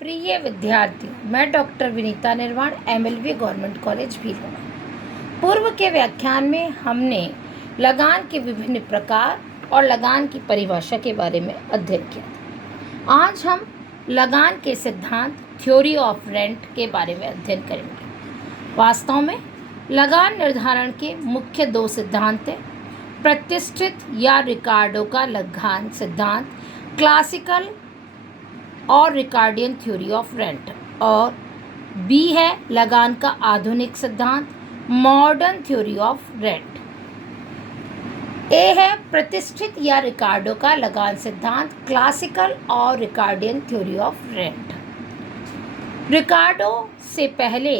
प्रिय विद्यार्थियों, मैं डॉक्टर विनीता निर्वाण एमएलवी गवर्नमेंट कॉलेज भीलवाड़ा। पूर्व के व्याख्यान में हमने लगान के विभिन्न प्रकार और लगान की परिभाषा के बारे में अध्ययन किया था। आज हम लगान के सिद्धांत थ्योरी ऑफ रेंट के बारे में अध्ययन करेंगे। वास्तव में लगान निर्धारण के मुख्य दो सिद्धांत हैं: प्रतिष्ठित या रिकार्डो का लगान सिद्धांत, क्लासिकल और रिकार्डियन थ्योरी ऑफ रेंट, और बी है लगान का आधुनिक सिद्धांत, मॉडर्न थ्योरी ऑफ रेंट। ए है प्रतिष्ठित या रिकार्डो का लगान सिद्धांत, क्लासिकल और रिकार्डियन थ्योरी ऑफ रेंट। रिकार्डो से पहले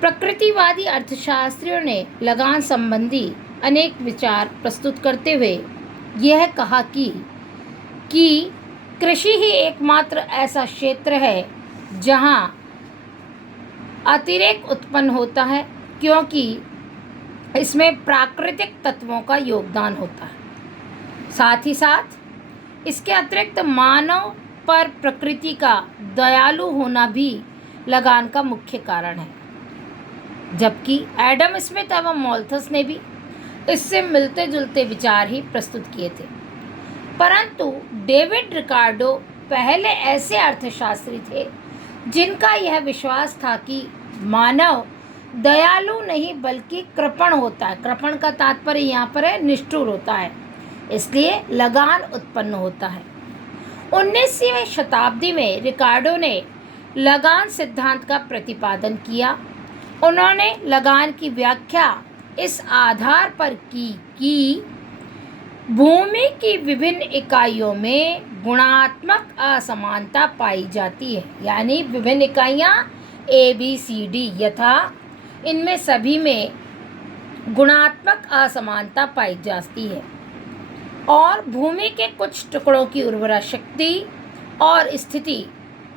प्रकृतिवादी अर्थशास्त्रियों ने लगान संबंधी अनेक विचार प्रस्तुत करते हुए यह कहा कि कृषि ही एकमात्र ऐसा क्षेत्र है जहां अतिरेक उत्पन्न होता है, क्योंकि इसमें प्राकृतिक तत्वों का योगदान होता है। साथ ही साथ इसके अतिरिक्त मानव पर प्रकृति का दयालु होना भी लगान का मुख्य कारण है, जबकि एडम स्मिथ एवं मॉल्थस ने भी इससे मिलते जुलते विचार ही प्रस्तुत किए थे। परंतु डेविड रिकार्डो पहले ऐसे अर्थशास्त्री थे जिनका यह विश्वास था कि मानव दयालु नहीं बल्कि कृपण होता है। कृपण का तात्पर्य यहाँ पर है निष्ठुर होता है, इसलिए लगान उत्पन्न होता है। 19वीं शताब्दी में रिकार्डो ने लगान सिद्धांत का प्रतिपादन किया। उन्होंने लगान की व्याख्या इस आधार पर की कि भूमि की विभिन्न इकाइयों में गुणात्मक असमानता पाई जाती है, यानी विभिन्न इकाइयाँ ABCD यथा इनमें सभी में गुणात्मक असमानता पाई जाती है, और भूमि के कुछ टुकड़ों की उर्वरा शक्ति और स्थिति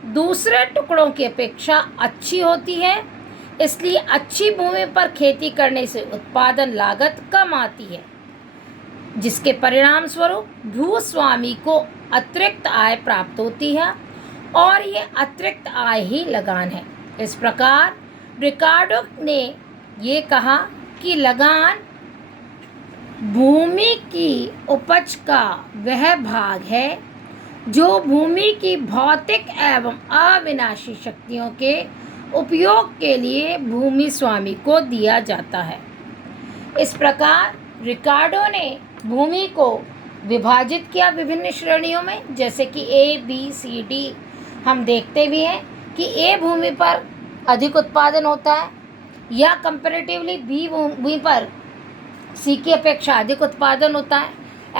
दूसरे टुकड़ों की अपेक्षा अच्छी होती है। इसलिए अच्छी भूमि पर खेती करने से उत्पादन लागत कम आती है, जिसके परिणाम स्वरूप भूस्वामी को अतिरिक्त आय प्राप्त होती है, और ये अतिरिक्त आय ही लगान है। इस प्रकार रिकार्डो ने ये कहा कि लगान भूमि की उपज का वह भाग है जो भूमि की भौतिक एवं अविनाशी शक्तियों के उपयोग के लिए भूमि स्वामी को दिया जाता है। इस प्रकार रिकार्डो ने भूमि को विभाजित किया विभिन्न श्रेणियों में, जैसे कि ABCD। हम देखते भी हैं कि A भूमि पर अधिक उत्पादन होता है, या कंपैरेटिवली B भूमि पर C की अपेक्षा अधिक उत्पादन होता है।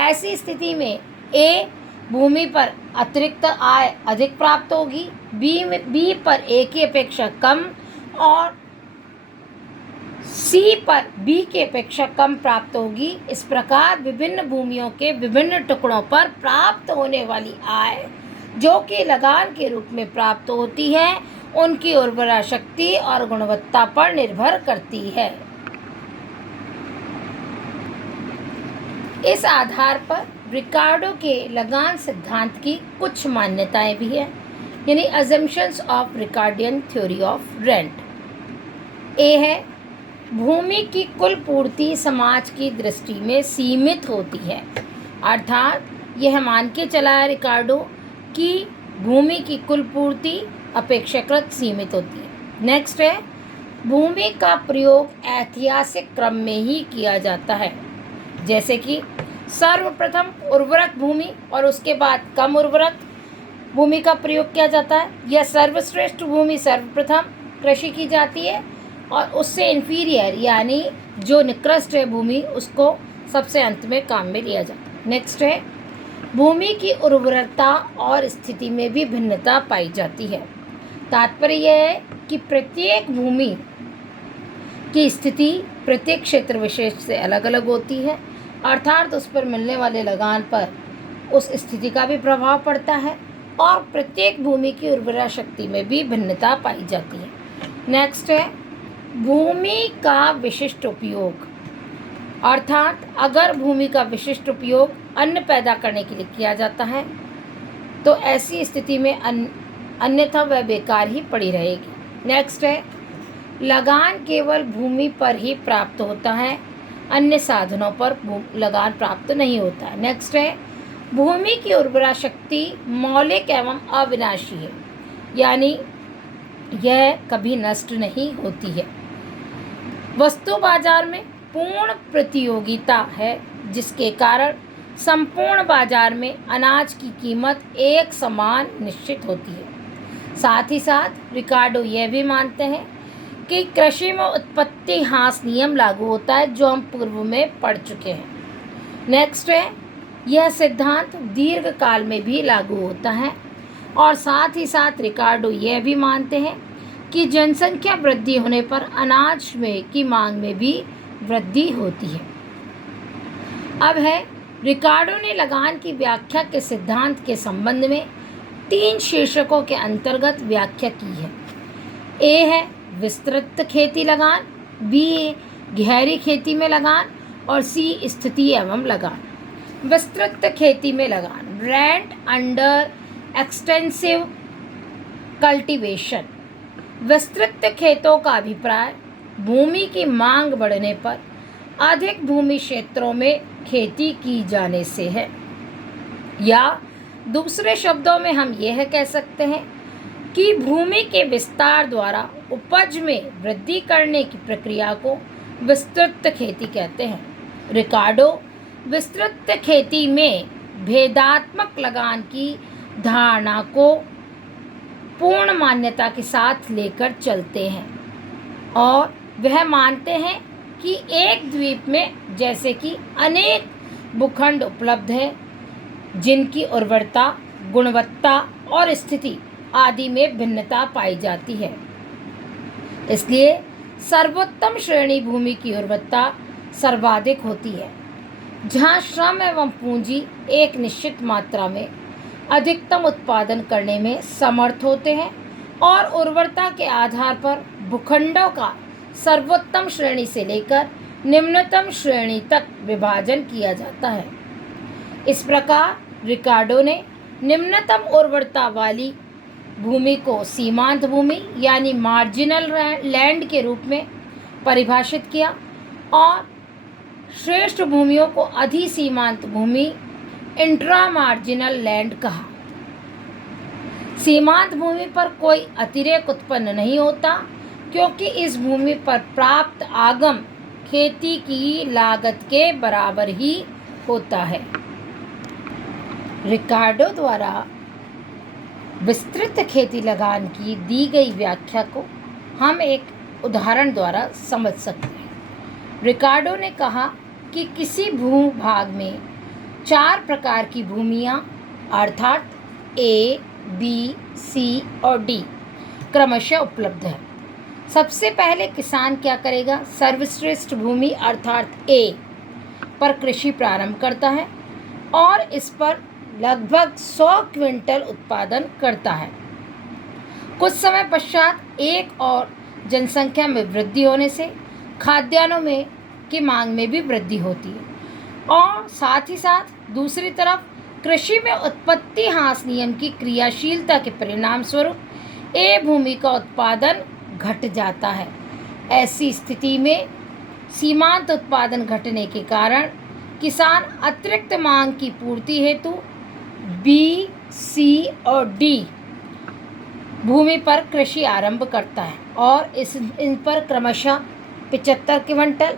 ऐसी स्थिति में A भूमि पर अतिरिक्त आय अधिक प्राप्त होगी, B पर A की अपेक्षा कम, और C पर B की अपेक्षा कम प्राप्त होगी। इस प्रकार विभिन्न भूमियों के विभिन्न टुकड़ों पर प्राप्त होने वाली आय, जो कि लगान के रूप में प्राप्त होती है, उनकी उर्वरा शक्ति और गुणवत्ता पर निर्भर करती है। इस आधार पर रिकार्डो के लगान सिद्धांत की कुछ मान्यताएं भी हैं, यानी assumptions of Ricardian theory of rent. ए है भूमि की कुल पूर्ति समाज की दृष्टि में सीमित होती है, अर्थात यह मान के चला है रिकार्डो कि भूमि की कुल पूर्ति अपेक्षाकृत सीमित होती है। नेक्स्ट है भूमि का प्रयोग ऐतिहासिक क्रम में ही किया जाता है, जैसे कि सर्वप्रथम उर्वरक भूमि और उसके बाद कम उर्वरक भूमि का प्रयोग किया जाता है, या सर्वश्रेष्ठ भूमि सर्वप्रथम कृषि की जाती है और उससे इन्फीरियर यानी जो निकृष्ट है भूमि, उसको सबसे अंत में काम में लिया जाता है। नेक्स्ट है भूमि की उर्वरता और स्थिति में भी भिन्नता पाई जाती है। तात्पर्य यह है कि प्रत्येक भूमि की स्थिति प्रत्येक क्षेत्र विशेष से अलग अलग होती है, अर्थात उस पर मिलने वाले लगान पर उस स्थिति का भी प्रभाव पड़ता है, और प्रत्येक भूमि की उर्वरा शक्ति में भी भिन्नता पाई जाती है। नेक्स्ट है भूमि का विशिष्ट उपयोग, अर्थात अगर भूमि का विशिष्ट उपयोग अन्न पैदा करने के लिए किया जाता है, तो ऐसी स्थिति में अन्यथा वह बेकार ही पड़ी रहेगी। नेक्स्ट है, लगान केवल भूमि पर ही प्राप्त होता है, अन्य साधनों पर लगान प्राप्त नहीं होता है। नेक्स्ट है, भूमि की उर्वरा शक्ति मौलिक एवं अविनाशी है, यानी यह कभी नष्ट नहीं होती है। वस्तु बाजार में पूर्ण प्रतियोगिता है, जिसके कारण संपूर्ण बाजार में अनाज की कीमत एक समान निश्चित होती है। साथ ही साथ रिकार्डो यह भी मानते हैं कि कृषि में उत्पत्ति ह्रास नियम लागू होता है, जो हम पूर्व में पढ़ चुके हैं। नेक्स्ट है, यह सिद्धांत दीर्घ काल में भी लागू होता है। और साथ ही साथ रिकार्डो यह भी मानते हैं कि जनसंख्या वृद्धि होने पर अनाज की मांग में भी वृद्धि होती है। अब है, रिकार्डो ने लगान की व्याख्या के सिद्धांत के संबंध में 3 शीर्षकों के अंतर्गत व्याख्या की है। ए है विस्तृत खेती लगान, बी गहरी खेती में लगान, और सी स्थिति एवं लगान। विस्तृत खेती में लगान, रेंट अंडर एक्सटेंसिव कल्टीवेशन। विस्तृत खेतों का अभिप्राय भूमि की मांग बढ़ने पर अधिक भूमि क्षेत्रों में खेती की जाने से है, या दूसरे शब्दों में हम यह कह सकते हैं कि भूमि के विस्तार द्वारा उपज में वृद्धि करने की प्रक्रिया को विस्तृत खेती कहते हैं। रिकार्डो विस्तृत खेती में भेदात्मक लगान की धारणा को पूर्ण मान्यता के साथ लेकर चलते हैं, और वह मानते हैं कि एक द्वीप में जैसे कि अनेक भूखंड उपलब्ध है, जिनकी उर्वरता, गुणवत्ता और स्थिति आदि में भिन्नता पाई जाती है। इसलिए सर्वोत्तम श्रेणी भूमि की उर्वरता सर्वाधिक होती है, जहाँ श्रम एवं पूंजी एक निश्चित मात्रा में अधिकतम उत्पादन करने में समर्थ होते हैं, और उर्वरता के आधार पर भूखंडों का सर्वोत्तम श्रेणी से लेकर निम्नतम श्रेणी तक विभाजन किया जाता है। इस प्रकार रिकार्डो ने निम्नतम उर्वरता वाली भूमि को सीमांत भूमि यानी मार्जिनल लैंड के रूप में परिभाषित किया, और श्रेष्ठ भूमियों को अधिसीमांत भूमि इंट्रा मार्जिनल लैंड कहा। सीमांत भूमि पर कोई अतिरेक उत्पन्न नहीं होता, क्योंकि इस भूमि पर प्राप्त आगम खेती की लागत के बराबर ही होता है। रिकार्डो द्वारा विस्तृत खेती लगान की दी गई व्याख्या को हम एक उदाहरण द्वारा समझ सकते हैं। रिकार्डो ने कहा कि किसी भूभाग में 4 प्रकार की भूमियाँ अर्थात ए, बी, सी और डी क्रमशः उपलब्ध है। सबसे पहले किसान क्या करेगा? सर्वश्रेष्ठ भूमि अर्थात ए पर कृषि प्रारंभ करता है और इस पर लगभग 100 क्विंटल उत्पादन करता है। कुछ समय पश्चात एक और जनसंख्या में वृद्धि होने से खाद्यान्नों में की मांग में भी वृद्धि होती है, और साथ ही साथ दूसरी तरफ कृषि में उत्पत्ति ह्रास नियम की क्रियाशीलता के परिणाम स्वरूप ए भूमि का उत्पादन घट जाता है। ऐसी स्थिति में सीमांत उत्पादन घटने के कारण किसान अतिरिक्त मांग की पूर्ति हेतु बी, सी और डी भूमि पर कृषि आरंभ करता है, और इन पर क्रमशः 75 क्विंटल,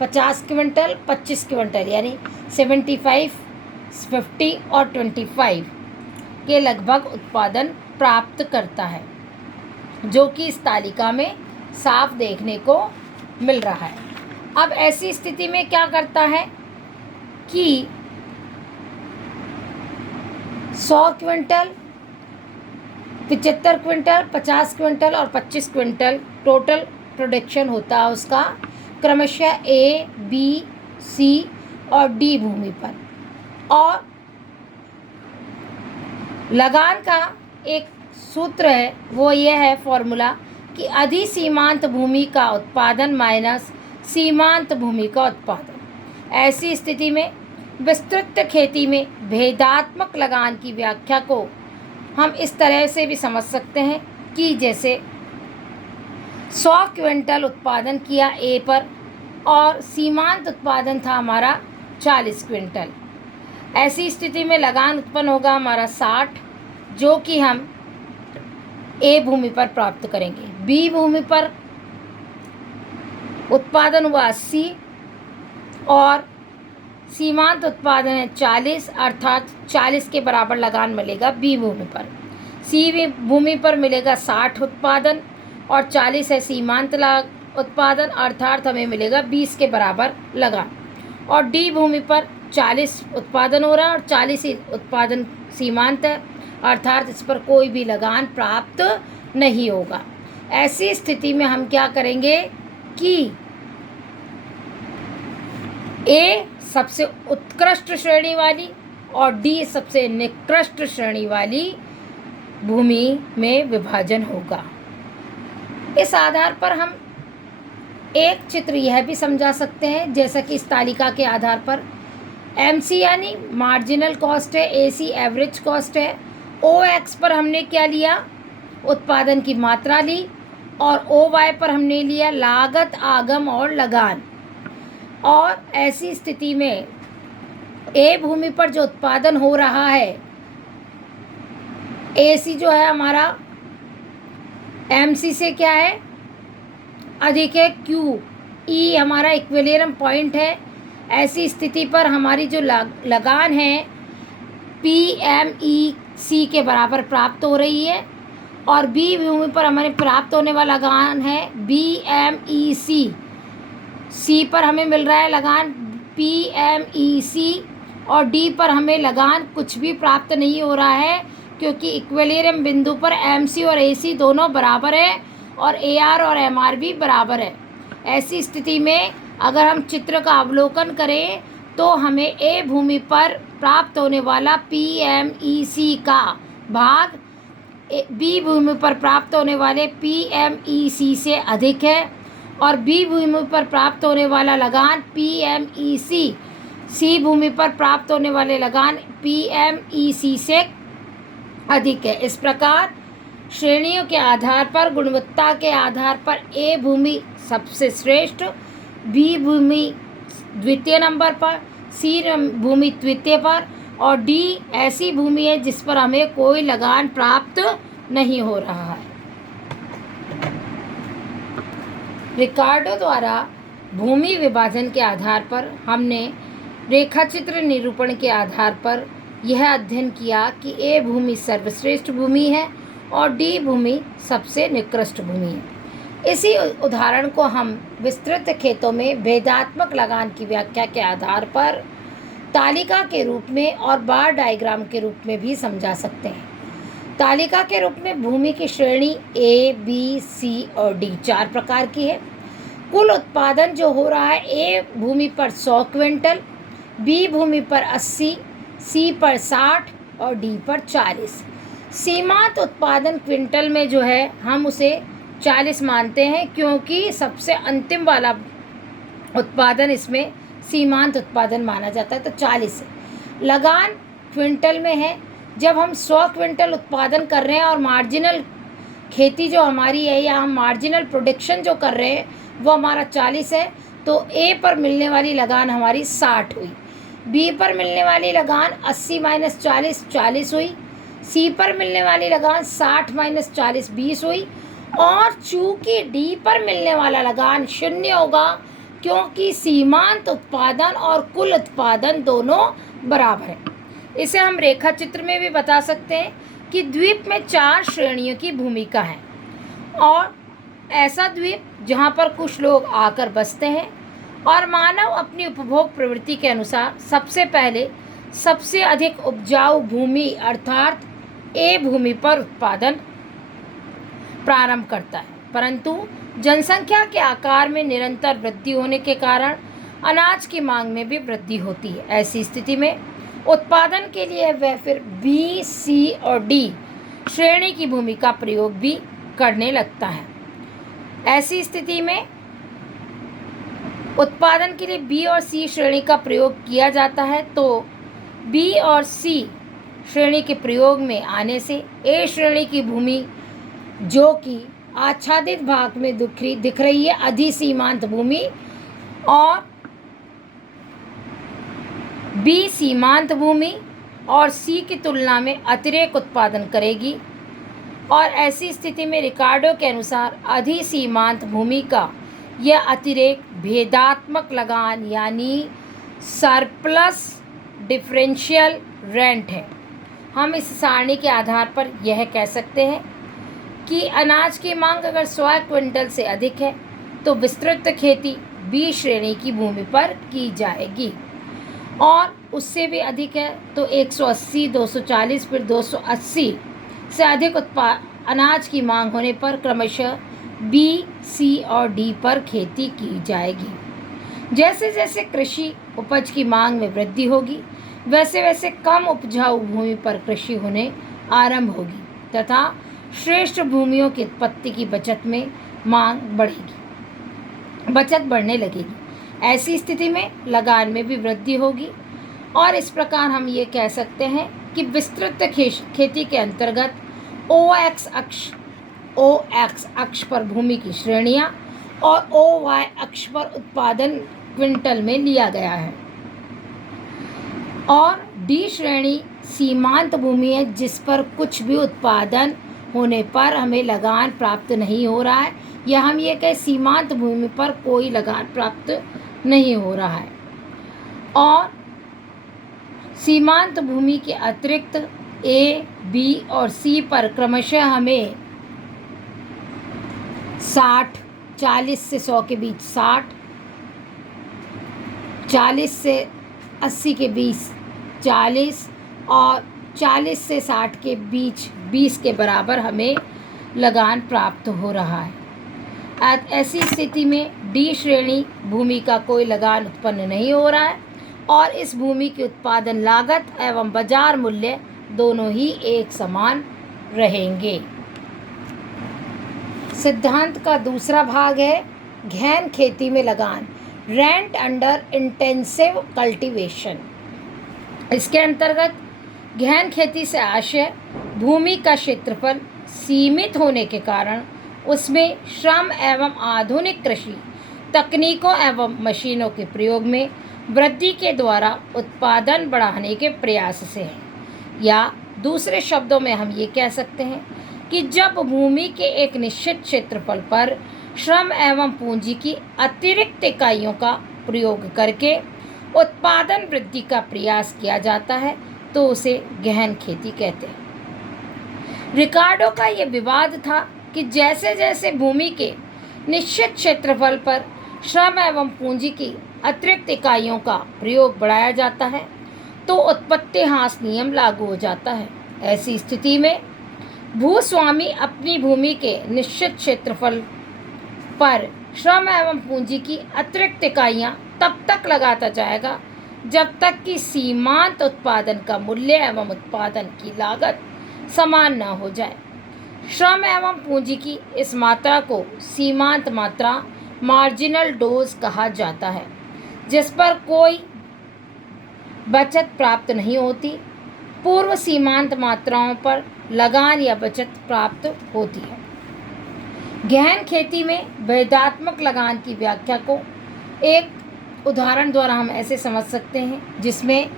50 क्विंटल, 25 क्विंटल यानी 75, 50 और 25 के लगभग उत्पादन प्राप्त करता है, जो कि इस तालिका में साफ देखने को मिल रहा है। अब ऐसी स्थिति में क्या करता है कि 100 क्विंटल, 75 क्विंटल, 50 क्विंटल और 25 क्विंटल टोटल प्रोडक्शन होता है उसका क्रमशः ए, बी, सी और डी भूमि पर। और लगान का एक सूत्र है, वो यह है फॉर्मूला कि अधिसीमांत भूमि का उत्पादन माइनस सीमांत भूमि का उत्पादन। ऐसी स्थिति में विस्तृत खेती में भेदात्मक लगान की व्याख्या को हम इस तरह से भी समझ सकते हैं कि जैसे 100 क्विंटल उत्पादन किया ए पर और सीमांत उत्पादन था हमारा 40 क्विंटल। ऐसी स्थिति में लगान उत्पन्न होगा हमारा 60, जो कि हम ए भूमि पर प्राप्त करेंगे। बी भूमि पर उत्पादन हुआ 80 और सीमांत उत्पादन है 40, अर्थात 40 के बराबर लगान मिलेगा बी भूमि पर। सी भूमि पर मिलेगा 60 उत्पादन और 40 है सीमांत उत्पादन, अर्थात हमें मिलेगा 20 के बराबर लगान। और डी भूमि पर 40 उत्पादन हो रहा है और 40 ही उत्पादन सीमांत है, अर्थात इस पर कोई भी लगान प्राप्त नहीं होगा। ऐसी स्थिति में हम क्या करेंगे कि ए सबसे उत्कृष्ट श्रेणी वाली और डी सबसे निकृष्ट श्रेणी वाली भूमि में विभाजन होगा। इस आधार पर हम एक चित्र यह भी समझा सकते हैं, जैसा कि इस तालिका के आधार पर MC यानी मार्जिनल कॉस्ट है, AC एवरेज कॉस्ट है, OX पर हमने क्या लिया, उत्पादन की मात्रा ली, और OY पर हमने लिया लागत, आगम और लगान। और ऐसी स्थिति में ए भूमि पर जो उत्पादन हो रहा है, AC जो है हमारा MC से क्या है, अधिक है, QE हमारा इक्विलिब्रियम पॉइंट है। ऐसी स्थिति पर हमारी जो लगान है PMEC के बराबर प्राप्त हो रही है और बी भूमि पर हमारे प्राप्त होने वाला लगान है BMEC। सी पर हमें मिल रहा है लगान PMEC और डी पर हमें लगान कुछ भी प्राप्त नहीं हो रहा है, क्योंकि इक्विलिब्रियम बिंदु पर MC और AC दोनों बराबर है और AR और MR भी बराबर है। ऐसी स्थिति में अगर हम चित्र का अवलोकन करें तो हमें ए भूमि पर प्राप्त होने वाला PMEC का भाग बी भूमि पर प्राप्त होने वाले PMEC से अधिक है और बी भूमि पर प्राप्त होने वाला लगान PMEC सी भूमि पर प्राप्त होने वाले लगान PMEC से अधिक है। इस प्रकार श्रेणियों के आधार पर, गुणवत्ता के आधार पर ए भूमि सबसे श्रेष्ठ, बी भूमि द्वितीय नंबर पर, सी भूमि तृतीय पर और डी ऐसी भूमि है जिस पर हमें कोई लगान प्राप्त नहीं हो रहा है। रिकार्डो द्वारा भूमि विभाजन के आधार पर हमने रेखाचित्र निरूपण के आधार पर यह अध्ययन किया कि ए भूमि सर्वश्रेष्ठ भूमि है और डी भूमि सबसे निकृष्ट भूमि है। इसी उदाहरण को हम विस्तृत खेतों में भेदात्मक लगान की व्याख्या के आधार पर तालिका के रूप में और बार डायग्राम के रूप में भी समझा सकते हैं। तालिका के रूप में भूमि की श्रेणी A, B, C और D 4 प्रकार की है। कुल उत्पादन जो हो रहा है, ए भूमि पर 100 क्विंटल, बी भूमि पर 80, सी पर 60 और डी पर 40। सीमांत उत्पादन क्विंटल में जो है हम उसे 40 मानते हैं, क्योंकि सबसे अंतिम वाला उत्पादन इसमें सीमांत उत्पादन माना जाता है, तो 40 है। लगान क्विंटल में है। जब हम 100 क्विंटल उत्पादन कर रहे हैं और मार्जिनल खेती जो हमारी है या हम मार्जिनल प्रोडक्शन जो कर रहे हैं वो हमारा 40 है, तो ए पर मिलने वाली लगान हमारी 60 हुई, बी पर मिलने वाली लगान 80 माइनस 40 40 हुई, सी पर मिलने वाली लगान 60 माइनस 40 20 हुई और चूंकि डी पर मिलने वाला लगान 0 होगा, क्योंकि सीमांत उत्पादन और कुल उत्पादन दोनों बराबर है। इसे हम रेखा चित्र में भी बता सकते हैं कि द्वीप में 4 श्रेणियों की भूमिका है और ऐसा द्वीप जहाँ पर कुछ लोग आकर बसते हैं और मानव अपनी उपभोग प्रवृत्ति के अनुसार सबसे पहले सबसे अधिक उपजाऊ भूमि अर्थात ए भूमि पर उत्पादन प्रारंभ करता है, परंतु जनसंख्या के आकार में निरंतर वृद्धि होने के कारण अनाज की मांग में भी वृद्धि होती है। ऐसी स्थिति में उत्पादन के लिए वह फिर बी, सी और डी श्रेणी की भूमि का प्रयोग भी करने लगता है। ऐसी स्थिति में उत्पादन के लिए बी और सी श्रेणी का प्रयोग किया जाता है, तो बी और सी श्रेणी के प्रयोग में आने से ए श्रेणी की भूमि जो कि आच्छादित भाग में दिख रही है अधिसीमांत भूमि और बी सीमांत भूमि और सी की तुलना में अतिरेक उत्पादन करेगी और ऐसी स्थिति में रिकार्डो के अनुसार अधिसीमांत भूमि का यह अतिरेक भेदात्मक लगान यानी सरप्लस डिफरेंशियल रेंट है। हम इस सारणी के आधार पर यह कह सकते हैं कि अनाज की मांग अगर 100 क्विंटल से अधिक है तो विस्तृत खेती बी श्रेणी की भूमि पर की जाएगी और उससे भी अधिक है तो 180, 240 फिर 280 से अधिक अनाज की मांग होने पर क्रमशः बी, सी और डी पर खेती की जाएगी। जैसे जैसे कृषि उपज की मांग में वृद्धि होगी वैसे वैसे कम उपजाऊ भूमि पर कृषि होने आरंभ होगी तथा श्रेष्ठ भूमियों की उत्पत्ति की बचत बढ़ने लगेगी। ऐसी स्थिति में लगान में भी वृद्धि होगी और इस प्रकार हम ये कह सकते हैं कि विस्तृत खेती के अंतर्गत ओ एक्स अक्ष पर भूमि की श्रेणियां और ओ वाई अक्ष पर उत्पादन क्विंटल में लिया गया है और डी श्रेणी सीमांत भूमि है जिस पर कुछ भी उत्पादन होने पर हमें लगान प्राप्त नहीं हो रहा है या हम ये कहें सीमांत भूमि पर कोई लगान प्राप्त नहीं हो रहा है और सीमांत भूमि के अतिरिक्त ए, बी और सी पर क्रमशः हमें 60, 40 से 100 के बीच 60, 40 से 80 के बीच 40 और 40 से 60 के बीच 20 के बराबर हमें लगान प्राप्त हो रहा है। ऐसी स्थिति में डी श्रेणी भूमि का कोई लगान उत्पन्न नहीं हो रहा है और इस भूमि की उत्पादन लागत एवं बाजार मूल्य दोनों ही एक समान रहेंगे। सिद्धांत का दूसरा भाग है गहन खेती में लगान, रेंट अंडर इंटेंसिव कल्टीवेशन। इसके अंतर्गत गहन खेती से आशय भूमि का क्षेत्रफल सीमित होने के कारण उसमें श्रम एवं आधुनिक कृषि तकनीकों एवं मशीनों के प्रयोग में वृद्धि के द्वारा उत्पादन बढ़ाने के प्रयास से है। या दूसरे शब्दों में हम ये कह सकते हैं कि जब भूमि के एक निश्चित क्षेत्रफल पर श्रम एवं पूंजी की अतिरिक्त इकाइयों का प्रयोग करके उत्पादन वृद्धि का प्रयास किया जाता है तो उसे गहन खेती कहते हैं। रिकार्डो का ये विवाद था कि जैसे जैसे भूमि के निश्चित क्षेत्रफल पर श्रम एवं पूंजी की अतिरिक्त इकाइयों का प्रयोग बढ़ाया जाता है तो उत्पत्ति ह्रास नियम लागू हो जाता है। ऐसी स्थिति में भूस्वामी अपनी भूमि के निश्चित क्षेत्रफल पर श्रम एवं पूंजी की अतिरिक्त इकाइयाँ तब तक लगाता जाएगा जब तक कि सीमांत उत्पादन का मूल्य एवं उत्पादन की लागत समान न हो जाए। श्रम एवं पूंजी की इस मात्रा को सीमांत मात्रा मार्जिनल डोज कहा जाता है जिस पर कोई बचत प्राप्त नहीं होती। पूर्व सीमांत मात्राओं पर लगान या बचत प्राप्त होती है। गहन खेती में भेदात्मक लगान की व्याख्या को एक उदाहरण द्वारा हम ऐसे समझ सकते हैं जिसमें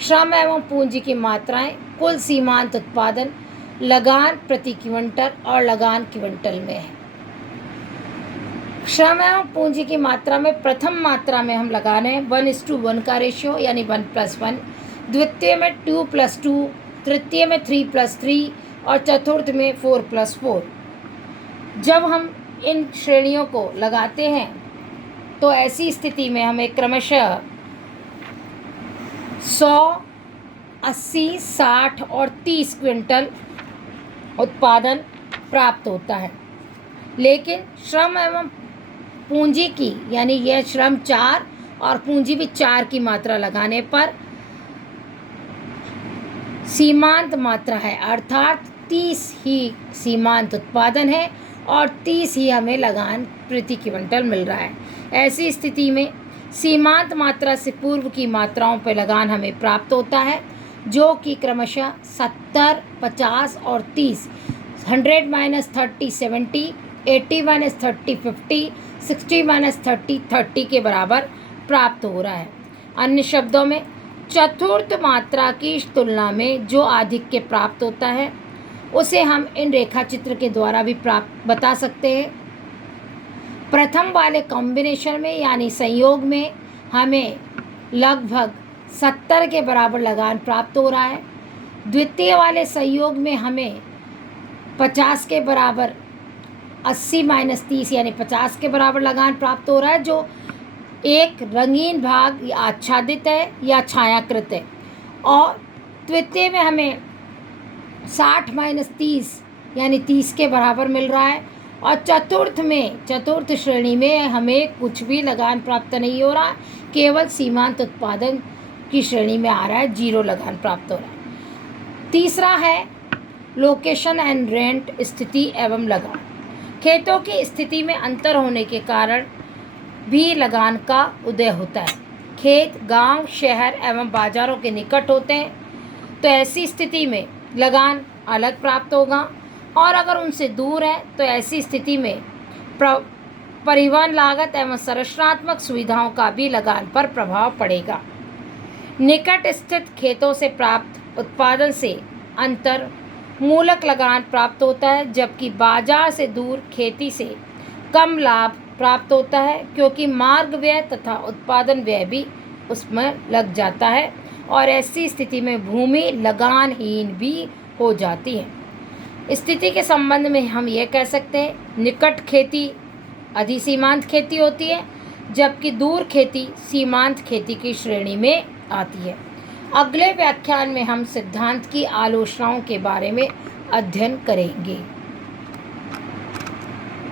श्रम एवं पूंजी की मात्राएं कुल सीमांत उत्पादन लगान प्रति क्विंटल और लगान क्विंटल में है। श्रम एवं पूंजी की मात्रा में प्रथम मात्रा में हम लगाने 1:1 का रेशियो यानी 1+1, द्वितीय में 2+2, तृतीय में 3+3 और चतुर्थ में 4+4। जब हम इन श्रेणियों को लगाते हैं तो ऐसी स्थिति में हमें क्रमशः 100, 80, 60 और 30 क्विंटल उत्पादन प्राप्त होता है। लेकिन श्रम एवं पूंजी की यानी यह श्रम 4 और पूंजी भी 4 की मात्रा लगाने पर सीमांत मात्रा है अर्थात 30 ही सीमांत उत्पादन है और 30 ही हमें लगान प्रति क्विंटल मिल रहा है। ऐसी स्थिति में सीमांत मात्रा से पूर्व की मात्राओं पर लगान हमें प्राप्त होता है जो कि क्रमशः 70, 50 और 30, 100 माइनस 30 70, 80 माइनस 30 50, 60 माइनस 30 30 के बराबर प्राप्त हो रहा है। अन्य शब्दों में चतुर्थ मात्रा की तुलना में जो आधिक्य प्राप्त होता है उसे हम इन रेखाचित्र के द्वारा भी प्राप्त बता सकते हैं। प्रथम वाले कॉम्बिनेशन में यानी संयोग में हमें लगभग 70 के बराबर लगान प्राप्त हो रहा है। द्वितीय वाले संयोग में हमें 50 के बराबर 80 माइनस 30 यानी 50 के बराबर लगान प्राप्त हो रहा है, जो एक रंगीन भाग या आच्छादित है या छायाकृत है। और तृतीय में हमें 60 माइनस 30 यानी 30 के बराबर मिल रहा है। और चतुर्थ श्रेणी में हमें कुछ भी लगान प्राप्त नहीं हो रहा, केवल सीमांत उत्पादन की श्रेणी में आ रहा है, 0 लगान प्राप्त हो रहा है। तीसरा है लोकेशन एंड रेंट, स्थिति एवं लगान। खेतों की स्थिति में अंतर होने के कारण भी लगान का उदय होता है। खेत गांव, शहर एवं बाजारों के निकट होते हैं तो ऐसी स्थिति में लगान अलग प्राप्त होगा, और अगर उनसे दूर है तो ऐसी स्थिति में परिवहन लागत एवं संरचनात्मक सुविधाओं का भी लगान पर प्रभाव पड़ेगा। निकट स्थित खेतों से प्राप्त उत्पादन से अंतर मूलक लगान प्राप्त होता है, जबकि बाजार से दूर खेती से कम लाभ प्राप्त होता है, क्योंकि मार्ग व्यय तथा उत्पादन व्यय भी उसमें लग जाता है और ऐसी स्थिति में भूमि लगानहीन भी हो जाती है। स्थिति के संबंध में हम ये कह सकते हैं निकट खेती अधिसीमांत खेती होती है, जबकि दूर खेती सीमांत खेती की श्रेणी में आती है। अगले व्याख्यान में हम सिद्धांत की आलोचनाओं के बारे में अध्ययन करेंगे।